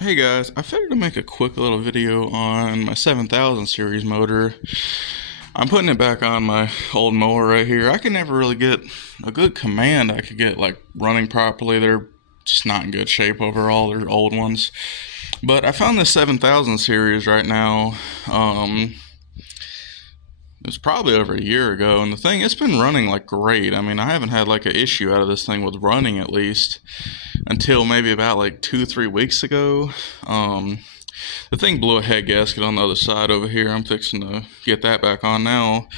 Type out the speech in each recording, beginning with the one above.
Hey guys, I figured to make a quick little video on my 7000 series motor. I'm putting it back on my old mower right here. I can never really get a good command I could get like running properly. They're just not in good shape overall. They're old ones. But I found this 7000 series right now. It's probably over a year ago, and the thing, it's been running like great. I mean, I haven't had like an issue out of this thing with running at least until maybe about like 2-3 weeks ago. The thing blew a head gasket on the other side over here. I'm fixing to get that back on now.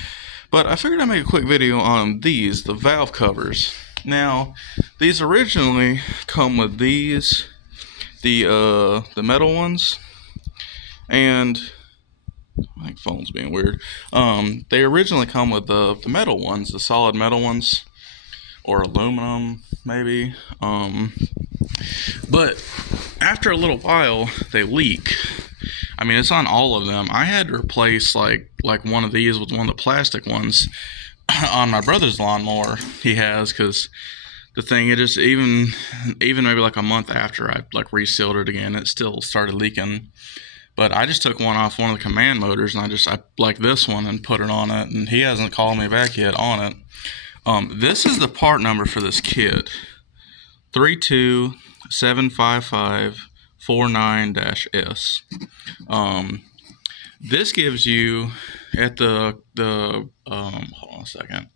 But I figured I'd make a quick video on these, the valve covers. Now, these originally come with these, the metal ones, and I think phone's being weird. They originally come with the metal ones, the solid metal ones, or aluminum maybe. But after a little while, they leak. I mean, it's on all of them. I had to replace like one of these with one of the plastic ones on my brother's lawnmower he has, because the thing, it just, even maybe like a month after I like resealed it again, it still started leaking. But I just took one off one of the command motors, and I like this one and put it on it, and he hasn't called me back yet on it. This is the part number for this kit: 3275549-S. This gives you at the hold on a second.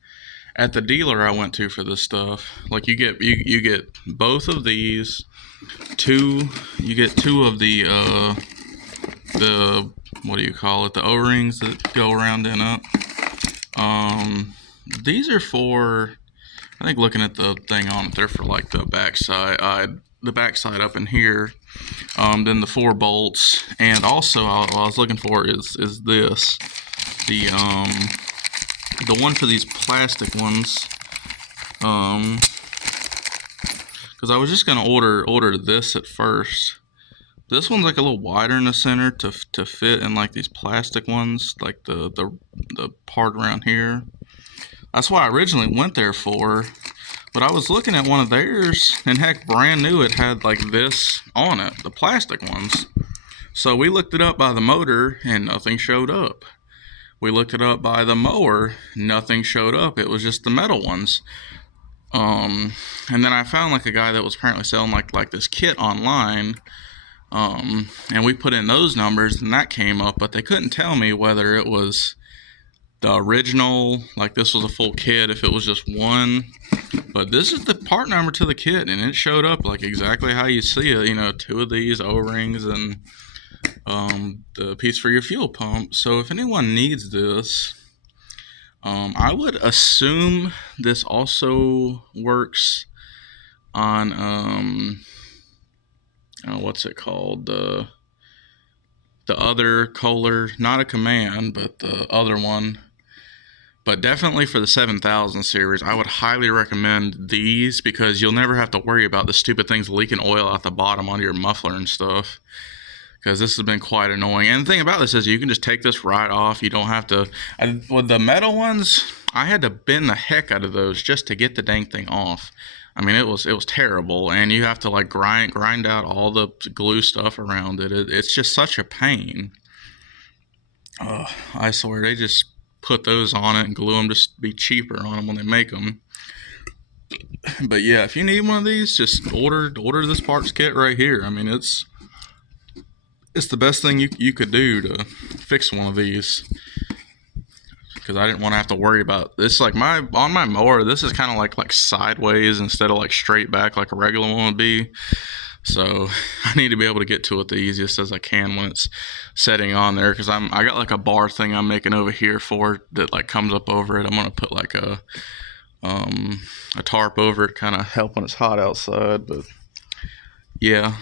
At the dealer I went to for this stuff, like you get both of these, you get two of the what do you call it, the O-rings that go around and up. These are for, I think looking at the thing on it, they're for like the backside up in here. Then the 4 bolts, and also what I was looking for is this, the one for these plastic ones. Because I was just gonna order this at first. This one's like a little wider in the center to fit in like these plastic ones, like the part around here. That's what I originally went there for. But I was looking at one of theirs, and heck, brand new, it had like this on it, the plastic ones. So we looked it up by the motor, and nothing showed up. We looked it up by the mower, nothing showed up. It was just the metal ones. And then I found like a guy that was apparently selling like this kit online. And we put in those numbers, and that came up, but they couldn't tell me whether it was the original, like this was a full kit, if it was just one. But this is the part number to the kit, and it showed up like exactly how you see it, 2 of these O-rings and the piece for your fuel pump. So if anyone needs this, I would assume this also works on what's it called, the other Kohler, not a command, but the other one. But definitely for the 7000 series, I would highly recommend these, because you'll never have to worry about the stupid things leaking oil out the bottom onto your muffler and stuff, because this has been quite annoying. And the thing about this is you can just take this right off. You don't have to, with the metal ones, I had to bend the heck out of those just to get the dang thing off. I mean, it was terrible, and you have to like grind out all the glue stuff around it. It's just such a pain. I swear, they just put those on it and glue them just to be cheaper on them when they make them. But yeah, if you need one of these, just order this parts kit right here. I mean, it's the best thing you could do to fix one of these, because I didn't want to have to worry about this. Like on my mower, this is kind of like sideways instead of like straight back like a regular one would be. So I need to be able to get to it the easiest as I can when it's setting on there, because I got like a bar thing I'm making over here for it that like comes up over it. I'm gonna put like a tarp over it, kind of help when it's hot outside. But yeah,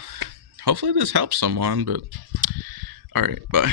hopefully this helps someone. But all right, bye.